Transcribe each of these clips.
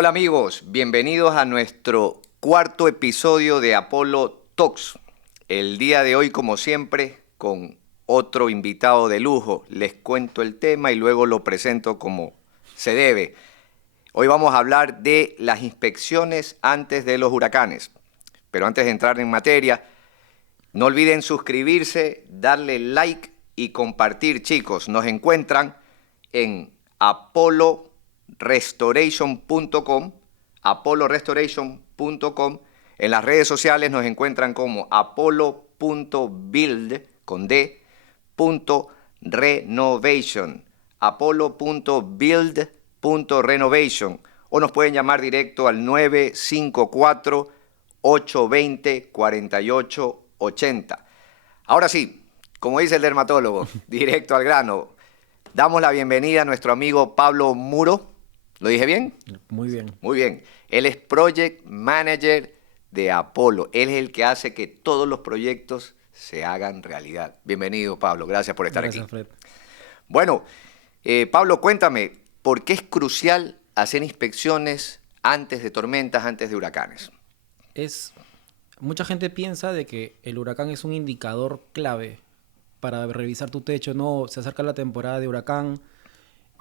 Hola amigos, bienvenidos a nuestro cuarto episodio de Apolo Talks. El día de hoy, como siempre, con otro invitado de lujo. Les cuento el tema y luego lo presento como se debe. Hoy vamos a hablar de las inspecciones antes de los huracanes. Pero antes de entrar en materia, no olviden suscribirse, darle like y compartir, chicos. Nos encuentran en apolorestoration.com, apolorestoration.com. En las redes sociales nos encuentran como apolo.build, con D, .renovation, apolo.build.renovation. O nos pueden llamar directo al 954-820-4880. Ahora sí, como dice el dermatólogo, directo al grano. Damos la bienvenida a nuestro amigo Pablo Muro. ¿Lo dije bien? Muy bien. Muy bien. Él es Project Manager de Apolo. Él es el que hace que todos los proyectos se hagan realidad. Bienvenido, Pablo. Gracias por estar Gracias, aquí. Fred. Bueno, Pablo, cuéntame, ¿por qué es crucial hacer inspecciones antes de tormentas, antes de huracanes? Mucha gente piensa de que el huracán es un indicador clave para revisar tu techo. No, se acerca la temporada de huracán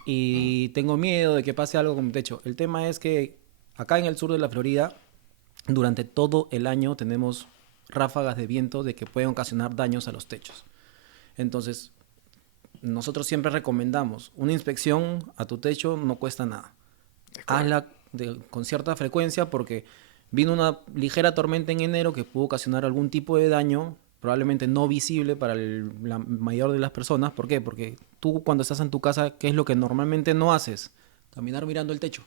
y tengo miedo de que pase algo con mi techo. El tema es que acá en el sur de la Florida, durante todo el año tenemos ráfagas de viento de que pueden ocasionar daños a los techos. Entonces, nosotros siempre recomendamos una inspección a tu techo, no cuesta nada. Hazla con cierta frecuencia porque vino una ligera tormenta en enero que pudo ocasionar algún tipo de daño, probablemente no visible para la mayor de las personas. ¿Por qué? Porque tú cuando estás en tu casa, ¿qué es lo que normalmente no haces? Caminar mirando el techo.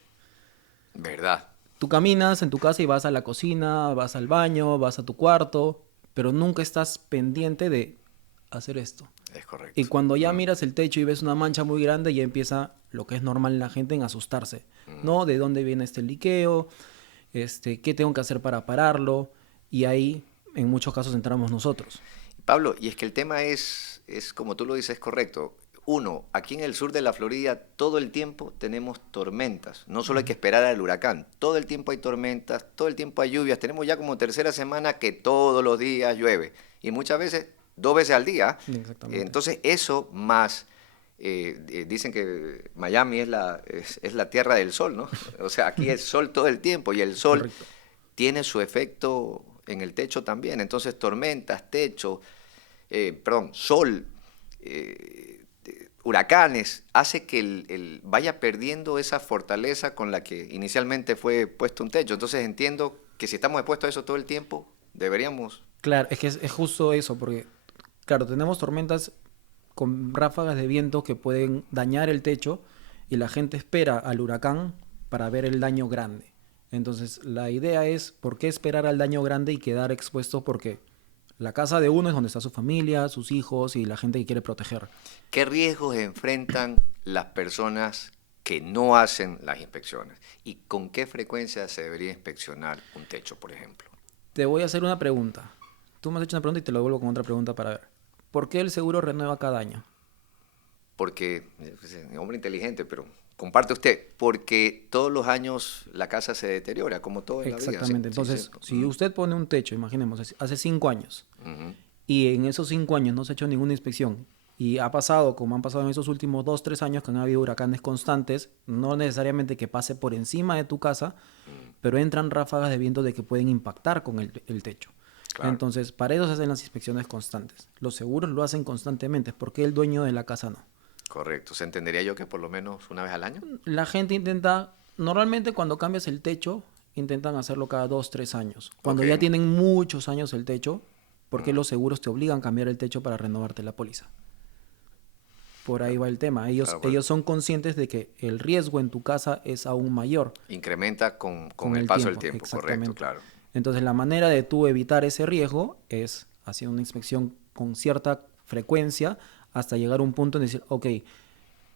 ¿Verdad? Tú caminas en tu casa y vas a la cocina, vas al baño, vas a tu cuarto, pero nunca estás pendiente de hacer esto. Es correcto. Y cuando ya miras el techo y ves una mancha muy grande, ya empieza lo que es normal en la gente en asustarse. ¿No? ¿De dónde viene este liqueo? ¿Qué tengo que hacer para pararlo? Y ahí, en muchos casos, entramos nosotros. Pablo, y es que el tema es como tú lo dices, correcto. Uno, aquí en el sur de la Florida todo el tiempo tenemos tormentas. No solo hay que esperar al huracán, todo el tiempo hay tormentas, todo el tiempo hay lluvias. Tenemos ya como tercera semana que todos los días llueve. Y muchas veces, 2 veces al día. Exactamente. Entonces eso más, dicen que Miami es la tierra del sol, ¿no? O sea, aquí es sol todo el tiempo y el sol Correcto. tiene su efecto en el techo también. Entonces tormentas, techo, sol, huracanes, hace que vaya perdiendo esa fortaleza con la que inicialmente fue puesto un techo. Entonces entiendo que si estamos expuestos a eso todo el tiempo, deberíamos... Claro, es que es justo eso, porque, claro, tenemos tormentas con ráfagas de viento que pueden dañar el techo y la gente espera al huracán para ver el daño grande. Entonces, la idea es, ¿por qué esperar al daño grande y quedar expuesto? Porque la casa de uno es donde está su familia, sus hijos y la gente que quiere proteger. ¿Qué riesgos enfrentan las personas que no hacen las inspecciones? ¿Y con qué frecuencia se debería inspeccionar un techo, por ejemplo? Te voy a hacer una pregunta. Tú me has hecho una pregunta y te lo devuelvo con otra pregunta para ver. ¿Por qué el seguro renueva cada año? Porque, hombre inteligente, pero comparte usted, porque todos los años la casa se deteriora, como todo en la vida. ¿Sí? Exactamente. Sí, sí. Entonces, si usted pone un techo, imaginemos, hace 5 años, Ujú. y en esos 5 años no se ha hecho ninguna inspección, y ha pasado, como han pasado en esos últimos 2, 3 años, que han habido huracanes constantes, no necesariamente que pase por encima de tu casa, pero entran ráfagas de viento de que pueden impactar con el techo. Claro. Entonces, para eso se hacen las inspecciones constantes. Los seguros lo hacen constantemente. ¿Por qué el dueño de la casa no? Correcto. ¿Se entendería yo que por lo menos una vez al año? La gente intenta, normalmente cuando cambias el techo, intentan hacerlo cada 2, 3 años. Cuando Ok. ya tienen muchos años el techo, ¿por qué los seguros te obligan a cambiar el techo para renovarte la póliza? Por ahí va el tema. Ellos, Claro, pues, ellos son conscientes de que el riesgo en tu casa es aún mayor incrementa con con el el paso del tiempo. tiempo, correcto, Exactamente. claro. Entonces, la manera de tú evitar ese riesgo es haciendo una inspección con cierta frecuencia hasta llegar a un punto en decir, ok,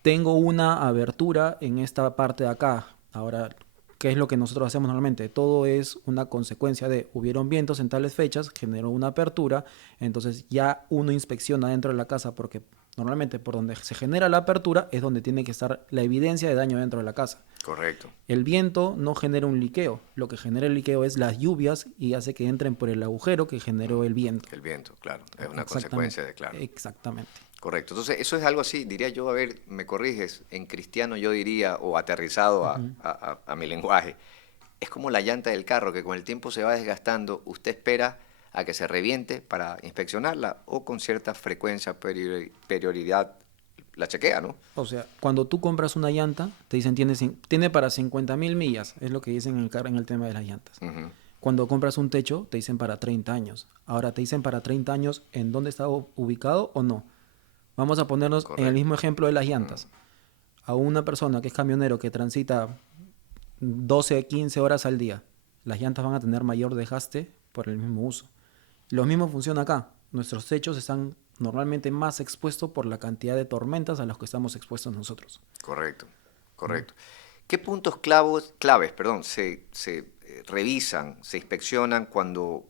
tengo una abertura en esta parte de acá. Ahora, ¿qué es lo que nosotros hacemos normalmente? Todo es una consecuencia de hubieron vientos en tales fechas, generó una apertura, entonces ya uno inspecciona dentro de la casa porque Normalmente por donde se genera la apertura es donde tiene que estar la evidencia de daño dentro de la casa. Correcto. El viento no genera un liqueo. Lo que genera el liqueo es las lluvias y hace que entren por el agujero que generó el viento. El viento, claro. Es una Exactamente. consecuencia de, claro. Exactamente. Correcto. Entonces, eso es algo así, diría yo, a ver, me corriges, en cristiano yo diría, o aterrizado a mi lenguaje, es como la llanta del carro que con el tiempo se va desgastando, usted espera a que se reviente para inspeccionarla o con cierta frecuencia, prioridad, la chequea, ¿no? O sea, cuando tú compras una llanta, te dicen tiene para 50.000 millas, es lo que dicen en el tema de las llantas. Ujú. Cuando compras un techo, te dicen para 30 años. Ahora, te dicen para 30 años en dónde está ubicado o no. Vamos a ponernos en el Correcto. mismo ejemplo de las llantas. A una persona que es camionero que transita 12, 15 horas al día, las llantas van a tener mayor desgaste por el mismo uso. Lo mismo funciona acá. Nuestros techos están normalmente más expuestos por la cantidad de tormentas a las que estamos expuestos nosotros. Correcto, correcto. ¿Qué puntos claves, perdón, se revisan, se inspeccionan cuando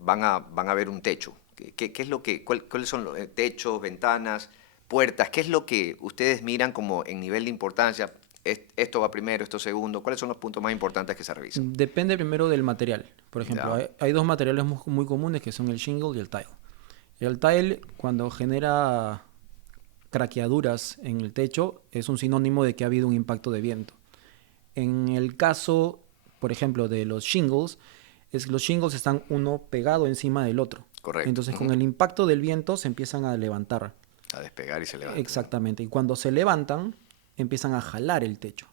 van a ver un techo? ¿Qué es lo cuáles son los techos, ventanas, puertas? ¿Qué es lo que ustedes miran como en nivel de importancia? Esto va primero, esto segundo. ¿Cuáles son los puntos más importantes que se revisan? Depende primero del material. Por ejemplo, Ya. hay dos materiales muy comunes que son el shingle y el tile. El tile, cuando genera craqueaduras en el techo, es un sinónimo de que ha habido un impacto de viento. En el caso, por ejemplo, de los shingles, los shingles están uno pegado encima del otro. Correcto. Entonces, con el impacto del viento se empiezan a levantar. A despegar y se levanta. Exactamente. Y cuando se levantan, empiezan a jalar el techo.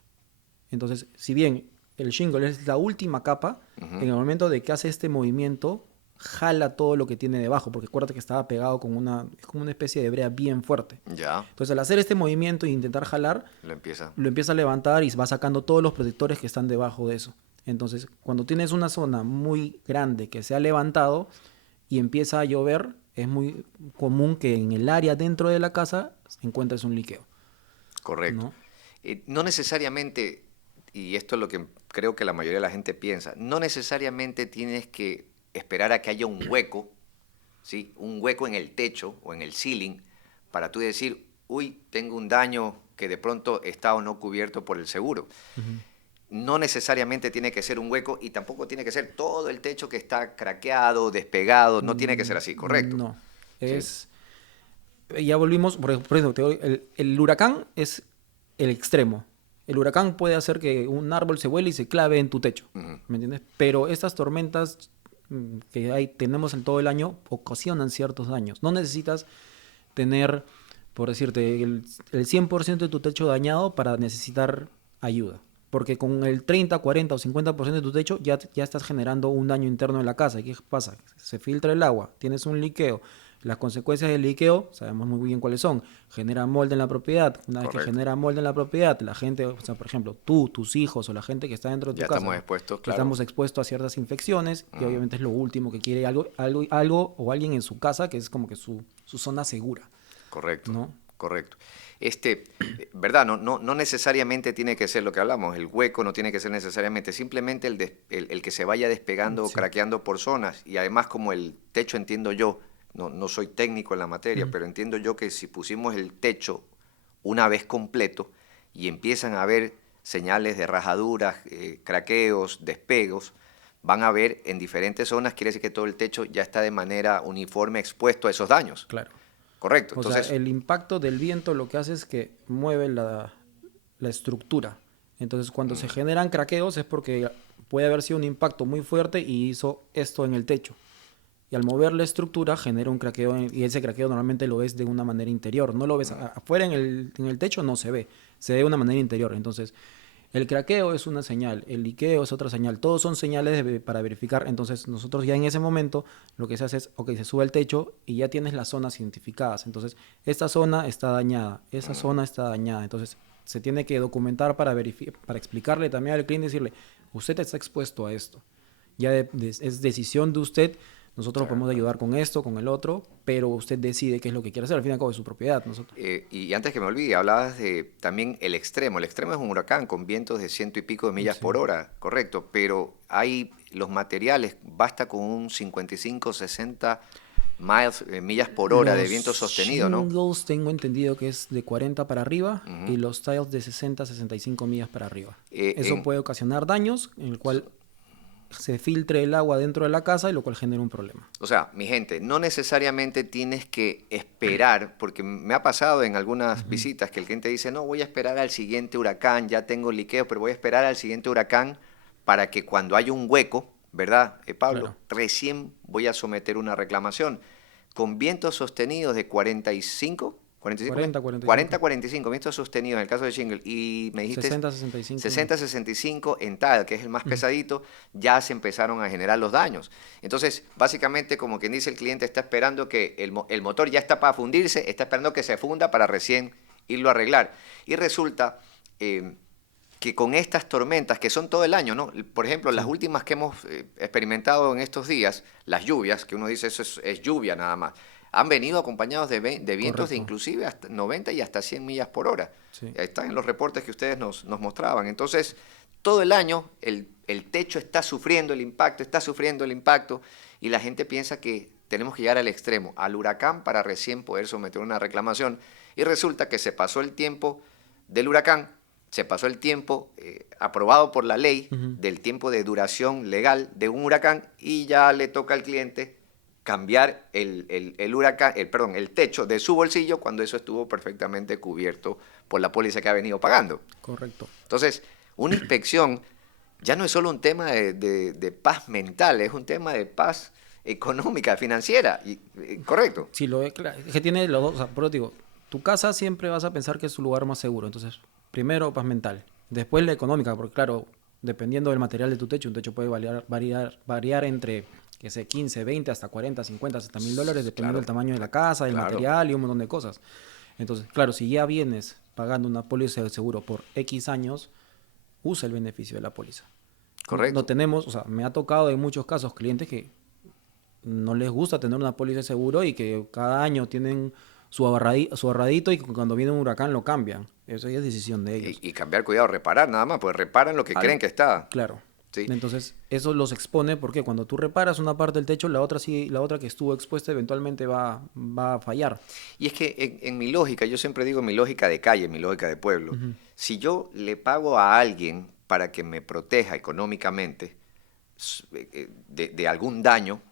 Entonces, si bien el shingle es la última capa, en el momento de que hace este movimiento, jala todo lo que tiene debajo, porque acuérdate que estaba pegado con es como una especie de brea bien fuerte. Ya, Entonces, al hacer este movimiento e intentar jalar, lo empieza. lo empieza a levantar y va sacando todos los protectores que están debajo de eso. Entonces, cuando tienes una zona muy grande que se ha levantado y empieza a llover, es muy común que en el área dentro de la casa encuentres un liqueo. Correcto. ¿No? No necesariamente, y esto es lo que creo que la mayoría de la gente piensa, no necesariamente tienes que esperar a que haya un hueco, ¿sí? Un hueco en el techo o en el ceiling para tú decir, uy, tengo un daño que de pronto está o no cubierto por el seguro. No necesariamente tiene que ser un hueco y tampoco tiene que ser todo el techo que está craqueado, despegado, no tiene que ser así, ¿correcto? No. Sí. Ya volvimos, por ejemplo, el huracán es el extremo. El huracán puede hacer que un árbol se vuele y se clave en tu techo, Ujú. ¿me entiendes? Pero estas tormentas que tenemos en todo el año ocasionan ciertos daños. No necesitas tener, por decirte, el 100% de tu techo dañado para necesitar ayuda. Porque con el 30, 40 o 50% de tu techo ya estás generando un daño interno en la casa. ¿Y qué pasa? Se filtra el agua, tienes un liqueo. Las consecuencias del liqueo, sabemos muy bien cuáles son. Genera molde en la propiedad. Una vez que Correcto. genera molde en la propiedad, la gente, o sea, por ejemplo, tú, tus hijos o la gente que está dentro de tu Ya casa, estamos expuestos, que claro. estamos expuestos a ciertas infecciones y obviamente es lo último que quiere algo o alguien en su casa que es como que su zona segura. Correcto, ¿No? correcto. ¿Verdad? No necesariamente tiene que ser lo que hablamos, el hueco no tiene que ser necesariamente, simplemente el que se vaya despegando o Sí. craqueando por zonas. Y además como el techo, entiendo yo, no soy técnico en la materia, pero entiendo yo que si pusimos el techo una vez completo y empiezan a haber señales de rajaduras, craqueos, despegos, van a ver en diferentes zonas, quiere decir que todo el techo ya está de manera uniforme expuesto a esos daños. Claro. Correcto. O Entonces, sea, el impacto del viento lo que hace es que mueve la estructura. Entonces, cuando se generan craqueos es porque puede haber sido un impacto muy fuerte y hizo esto en el techo. Y al mover la estructura genera un craqueo y ese craqueo normalmente lo ves de una manera interior. No lo ves afuera en el techo, no se ve. Se ve de una manera interior. Entonces, el craqueo es una señal, el liqueo es otra señal. Todos son señales para verificar. Entonces, nosotros ya en ese momento lo que se hace es, ok, se sube al techo y ya tienes las zonas identificadas. Entonces, esta zona está dañada, esa zona está dañada. Entonces, se tiene que documentar para explicarle también al cliente y decirle, usted está expuesto a esto. Ya es decisión de usted. Nosotros podemos ayudar con esto, con el otro, pero usted decide qué es lo que quiere hacer. Al fin y al cabo es su propiedad. Nosotros. y antes que me olvide, hablabas de también el extremo. El extremo es un huracán con vientos de 100 y pico de millas por hora, correcto, pero hay los materiales, basta con un 55, 60 millas por hora de Los viento sostenido, ¿no? shingles tengo entendido que es de 40 para arriba Ujú. y los tiles de 60 a 65 millas para arriba. Eso En- puede ocasionar daños en el cual se filtre el agua dentro de la casa y lo cual genera un problema. O sea, mi gente, no necesariamente tienes que esperar, porque me ha pasado en algunas visitas que el cliente dice, no, voy a esperar al siguiente huracán, ya tengo liqueo, pero voy a esperar al siguiente huracán para que cuando haya un hueco, ¿verdad, Pablo? Claro. Recién voy a someter una reclamación. Con vientos sostenidos de 45, 45, 40, 45. 40, 45, vientos sostenidos en el caso de Shingle, y me dijiste 60, 65. 60, 65 en tal, que es el más pesadito, ya se empezaron a generar los daños. Entonces, básicamente, como quien dice, el cliente está esperando que el motor ya está para fundirse, está esperando que se funda para recién irlo a arreglar. Y resulta que con estas tormentas, que son todo el año, ¿no? Por ejemplo, las últimas que hemos experimentado en estos días, las lluvias, que uno dice eso es lluvia nada más, han venido acompañados de vientos de Correcto. inclusive hasta 90 y hasta 100 millas por hora. Sí. Ahí están en los reportes que ustedes nos mostraban. Entonces, todo el año el techo está sufriendo el impacto, y la gente piensa que tenemos que llegar al extremo, al huracán, para recién poder someter una reclamación. Y resulta que se pasó el tiempo del huracán, se pasó el tiempo aprobado por la ley del tiempo de duración legal de un huracán, y ya le toca al cliente cambiar el techo de su bolsillo cuando eso estuvo perfectamente cubierto por la póliza que ha venido pagando. Correcto. Entonces, una inspección ya no es solo un tema de paz mental, es un tema de paz económica, financiera. ¿Correcto? Sí, es que tiene los dos. O sea, por eso te digo, tu casa siempre vas a pensar que es tu lugar más seguro. Entonces, primero paz mental, después la económica, porque claro, dependiendo del material de tu techo, un techo puede variar entre, que sé, 15, 20, hasta 40, 50, hasta $1,000, dependiendo Claro. del tamaño de la casa, del Claro. material y un montón de cosas. Entonces, claro, si ya vienes pagando una póliza de seguro por X años, usa el beneficio de la póliza. Correcto. No tenemos, o sea, me ha tocado en muchos casos clientes que no les gusta tener una póliza de seguro y que cada año tienen su ahorradito y cuando viene un huracán lo cambian. Eso ya es decisión de ellos. Y cambiar, cuidado, reparar nada más, pues reparan lo que creen que está. Claro. Sí. Entonces, eso los expone porque cuando tú reparas una parte del techo, la otra que estuvo expuesta eventualmente va a fallar. Y es que en mi lógica, yo siempre digo mi lógica de calle, mi lógica de pueblo, si yo le pago a alguien para que me proteja económicamente de algún daño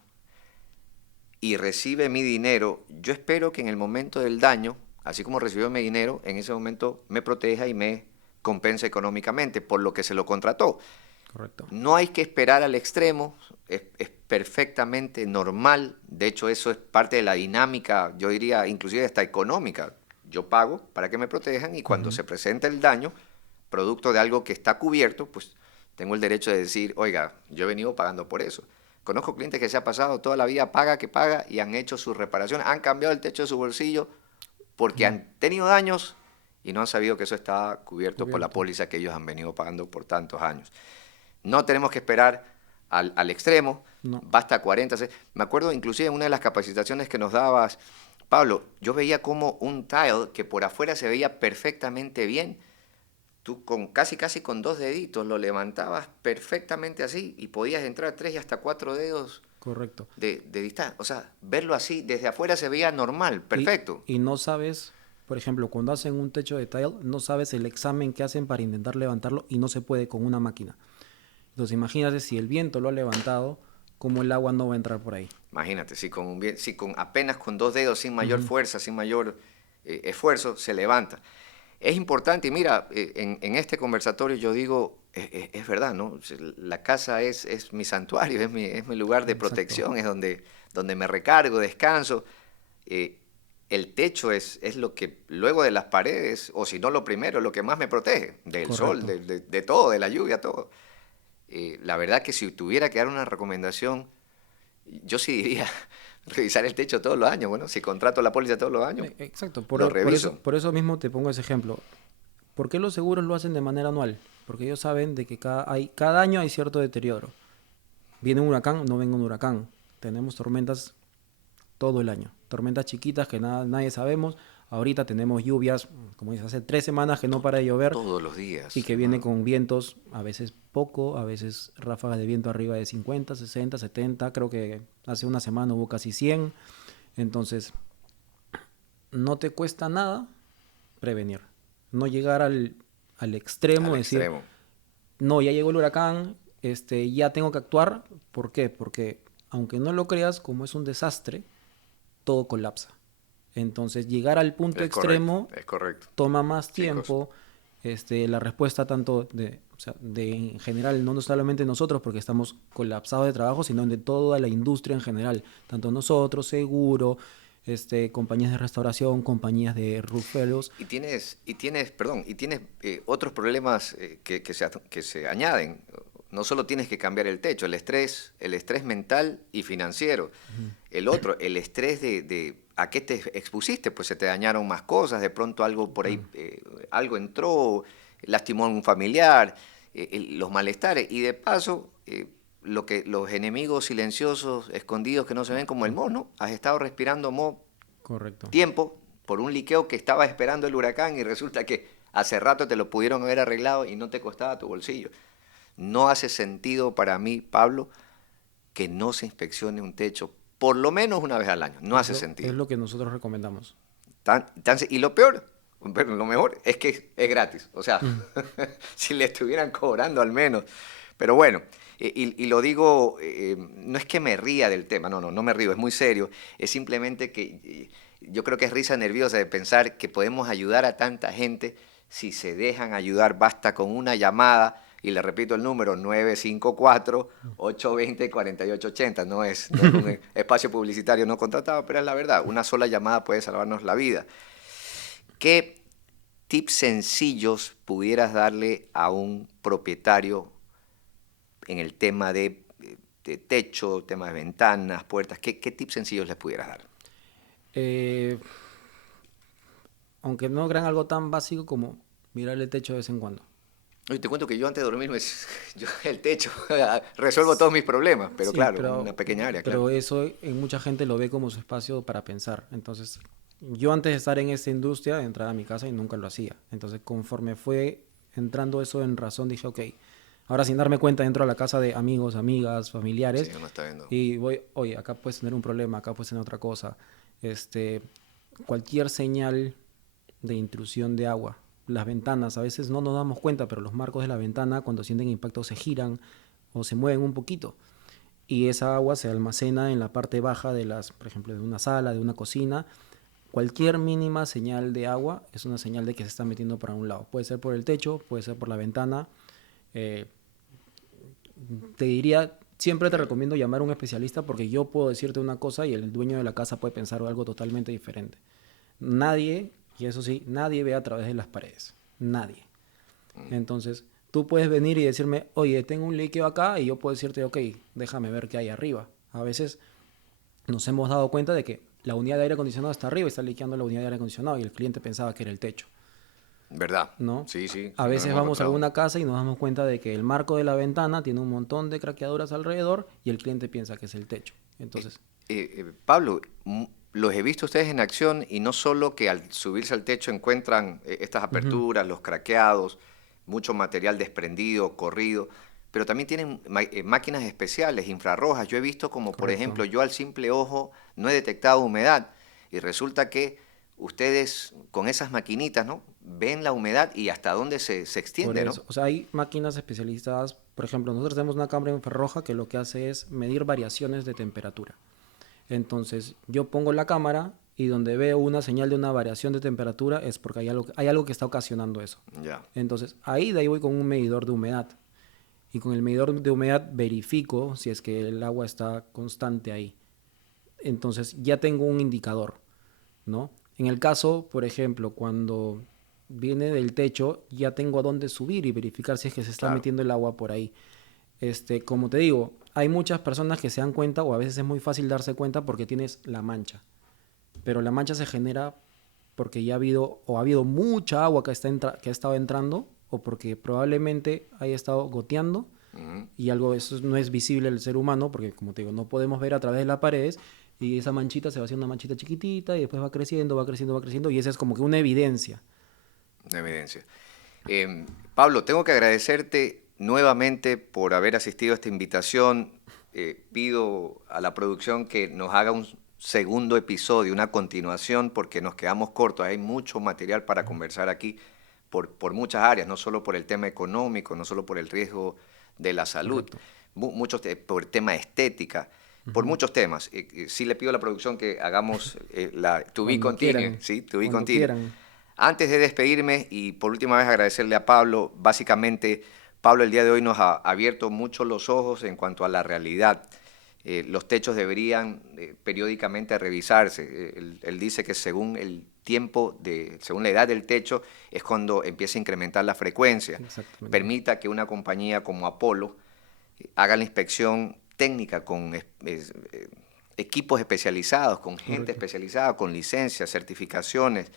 y recibe mi dinero, yo espero que en el momento del daño, así como recibió mi dinero, en ese momento me proteja y me compensa económicamente por lo que se lo contrató. Correcto. No hay que esperar al extremo, es perfectamente normal. De hecho, eso es parte de la dinámica, yo diría, inclusive hasta económica. Yo pago para que me protejan, y cuando se presenta el daño, producto de algo que está cubierto, pues tengo el derecho de decir, oiga, yo he venido pagando por eso. Conozco clientes que se ha pasado toda la vida paga y han hecho sus reparaciones, han cambiado el techo de su bolsillo porque han tenido daños y no han sabido que eso está cubierto por la póliza que ellos han venido pagando por tantos años. No tenemos que esperar al extremo, No. basta 40. Me acuerdo inclusive en una de las capacitaciones que nos dabas, Pablo, yo veía como un tile que por afuera se veía perfectamente bien, tú casi con 2 deditos lo levantabas perfectamente así y podías entrar 3 y hasta 4 dedos Correcto. de distancia. O sea, verlo así desde afuera se veía normal, perfecto. Y no sabes, por ejemplo, cuando hacen un techo de tile, no sabes el examen que hacen para intentar levantarlo y no se puede con una máquina. Entonces imagínate si el viento lo ha levantado, cómo el agua no va a entrar por ahí. Imagínate, si apenas con 2 dedos, sin mayor fuerza, sin mayor esfuerzo, se levanta. Es importante, y mira, en este conversatorio yo digo, es verdad, ¿no? La casa es mi santuario, es mi lugar de protección, es donde me recargo, descanso. El techo es lo que, luego de las paredes, o si no lo primero, lo que más me protege, del Correcto. sol, de todo, de la lluvia, todo. La verdad que si tuviera que dar una recomendación, yo sí diría revisar el techo todos los años. Bueno, si contrato la póliza todos los años, Exacto, lo por reviso. eso mismo te pongo ese ejemplo. ¿Por qué los seguros lo hacen de manera anual? Porque ellos saben de que cada año hay cierto deterioro. Viene un huracán, no venga un huracán. Tenemos tormentas todo el año. Tormentas chiquitas que nadie sabemos. Ahorita tenemos lluvias, como dices, hace 3 semanas que no para de llover. Todos los días. Y que viene con vientos, a veces poco, a veces ráfagas de viento arriba de 50, 60, 70. Creo que hace una semana hubo casi 100. Entonces, no te cuesta nada prevenir. No llegar al extremo, Al decir, extremo. no, ya llegó el huracán, ya tengo que actuar. ¿Por qué? Porque aunque no lo creas, como es un desastre, todo colapsa. Entonces, llegar al punto extremo Es correcto. toma más Chicos, tiempo. La respuesta tanto o sea, en general, no solamente nosotros, porque estamos colapsados de trabajo, sino de toda la industria en general. Tanto nosotros, seguro, compañías de restauración, compañías de ruferos. y tienes otros problemas que se añaden. No solo tienes que cambiar el techo, el estrés mental y financiero. El otro, el estrés de a qué te expusiste, pues se te dañaron más cosas, de pronto algo por ahí, algo entró, lastimó a un familiar, los malestares. Y de paso, los enemigos silenciosos, escondidos, que no se ven como el moho, ¿no? Has estado respirando moho Correcto. tiempo por un liqueo que estaba esperando el huracán y resulta que hace rato te lo pudieron haber arreglado y no te costaba tu bolsillo. No hace sentido para mí, Pablo, que no se inspeccione un techo por lo menos una vez al año. No hace Es sentido. lo que nosotros recomendamos. Y lo peor, pero lo mejor es que es gratis. O sea, Mm. si le estuvieran cobrando al menos. Pero bueno, y lo digo, no es que me ría del tema, no me río, es muy serio. Es simplemente que yo creo que es risa nerviosa de pensar que podemos ayudar a tanta gente si se dejan ayudar. Basta con una llamada, y le repito el número, 954-820-4880. No es un espacio publicitario no contratado, pero es la verdad. Una sola llamada puede salvarnos la vida. ¿Qué tips sencillos pudieras darle a un propietario en el tema de techo, tema de ventanas, puertas? ¿Qué tips sencillos les pudieras dar? Eh, Aunque no crean algo tan básico como mirar el techo de vez en cuando. Oye, te cuento que yo antes de dormirme, yo el techo, resuelvo todos mis problemas, pero Sí, claro, una pequeña área, claro. pero eso en mucha gente lo ve como su espacio para pensar. Entonces, yo antes de estar en esta industria, entraba a mi casa y nunca lo hacía. Entonces, conforme fue entrando eso en razón, dije, ok, ahora sin darme cuenta entro a la casa de amigos, amigas, Sí, familiares uno está viendo. y voy, oye, acá puedes tener un problema, acá puedes tener otra cosa. Este, Cualquier señal de intrusión de agua. Las ventanas, a veces no nos damos cuenta, pero los marcos de la ventana cuando sienten impacto se giran o se mueven un poquito. Y esa agua se almacena en la parte baja de por ejemplo, de una sala, de una cocina. Cualquier mínima señal de agua es una señal de que se está metiendo para un lado. Puede ser por el techo, puede ser por la ventana. Eh, Te diría, siempre te recomiendo llamar a un especialista porque yo puedo decirte una cosa y el dueño de la casa puede pensar algo totalmente diferente. Nadie, y eso sí, nadie ve a través de las paredes. Nadie. Entonces, tú puedes venir y decirme, oye, tengo un líquido acá, y yo puedo decirte, ok, déjame ver qué hay arriba. A veces nos hemos dado cuenta de que la unidad de aire acondicionado está arriba y está liqueando la unidad de aire acondicionado y el cliente pensaba que era el techo, ¿Verdad? ¿no? Sí, sí, A sí, nos veces hemos vamos a encontrado. alguna casa y nos damos cuenta de que el marco de la ventana tiene un montón de craqueaduras alrededor y el cliente piensa que es el techo. Entonces, Pablo, los he visto ustedes en acción y no solo que al subirse al techo encuentran estas ujú, aperturas, los craqueados, mucho material desprendido, corrido, pero también tienen máquinas especiales, infrarrojas. Yo he visto como, por correcto. ejemplo, yo al simple ojo no he detectado humedad y resulta que ustedes con esas maquinitas, ¿no? Ven la humedad y hasta dónde se Por extiende, ¿no? eso, o sea, hay máquinas especializadas. Por ejemplo, nosotros tenemos una cámara infrarroja que lo que hace es medir variaciones de temperatura. Entonces, yo pongo la cámara y donde veo una señal de una variación de temperatura es porque hay algo que está ocasionando eso. Ya, Entonces, de ahí voy con un medidor de humedad. Y con el medidor de humedad verifico si es que el agua está constante ahí. Entonces, ya tengo un indicador, ¿no? En el caso, por ejemplo, cuando viene del techo, ya tengo a dónde subir y verificar si es que se está claro. metiendo el agua por ahí. Como te digo, hay muchas personas que se dan cuenta, o a veces es muy fácil darse cuenta porque tienes la mancha. Pero la mancha se genera porque ya ha habido mucha agua que ha estado entrando, o porque probablemente haya estado goteando, Ujú. y algo eso no es visible al ser humano, porque como te digo, no podemos ver a través de las paredes, y esa manchita se va haciendo una manchita chiquitita, y después va creciendo, va creciendo, va creciendo, y esa es como que una evidencia. De evidencia. Pablo, tengo que agradecerte nuevamente por haber asistido a esta invitación. Pido a la producción que nos haga un segundo episodio, una continuación, porque nos quedamos cortos. Hay mucho material para conversar aquí por muchas áreas, no solo por el tema económico, no solo por el riesgo de la salud, por el tema estética, por muchos temas. Sí le pido a la producción que hagamos la To Be Continue. ¿Sí? To Be Continue. Antes de despedirme y por última vez agradecerle a Pablo, básicamente Pablo el día de hoy nos ha abierto mucho los ojos en cuanto a la realidad. Los techos deberían periódicamente revisarse. Él dice que según el tiempo, según la edad del techo, es cuando empieza a incrementar la frecuencia. Permita que una compañía como Apollo haga la inspección técnica con equipos especializados, con gente especializada, con licencias, certificaciones.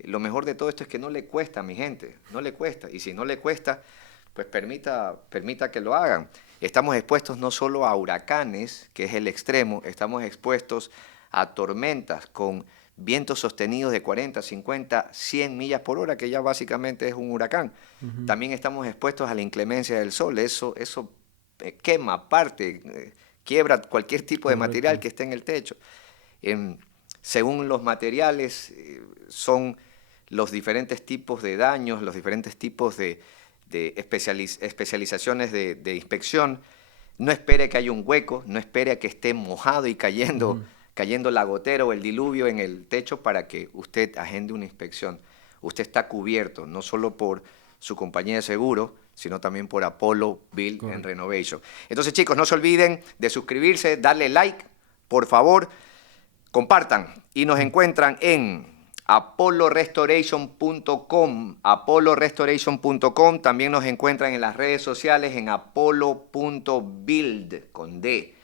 Lo mejor de todo esto es que no le cuesta a mi gente, no le cuesta. Y si no le cuesta, pues permita que lo hagan. Estamos expuestos no solo a huracanes, que es el extremo, estamos expuestos a tormentas con vientos sostenidos de 40, 50, 100 millas por hora, que ya básicamente es un huracán. También estamos expuestos a la inclemencia del sol. Eso quema, parte, quiebra cualquier tipo de material que esté en el techo. Según los materiales, son los diferentes tipos de daños, los diferentes tipos de especializaciones de inspección. No espere que haya un hueco, no espere a que esté mojado y cayendo la gotera o el diluvio en el techo para que usted agende una inspección. Usted está cubierto, no solo por su compañía de seguro, sino también por Apollo Build and Renovation. Entonces, chicos, no se olviden de suscribirse, darle like, por favor, compartan y nos encuentran en apollorestoration.com, también nos encuentran en las redes sociales en apollo.build, con D,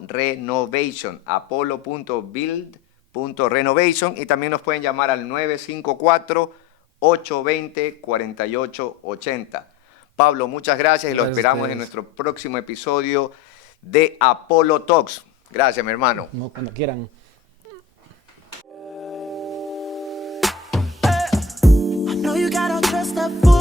.renovation, apollo.build.renovation, y también nos pueden llamar al 954-820-4880. Pablo, muchas gracias y lo esperamos en nuestro próximo episodio de Apollo Talks. Gracias, mi hermano. No, cuando quieran. You gotta trust that fool.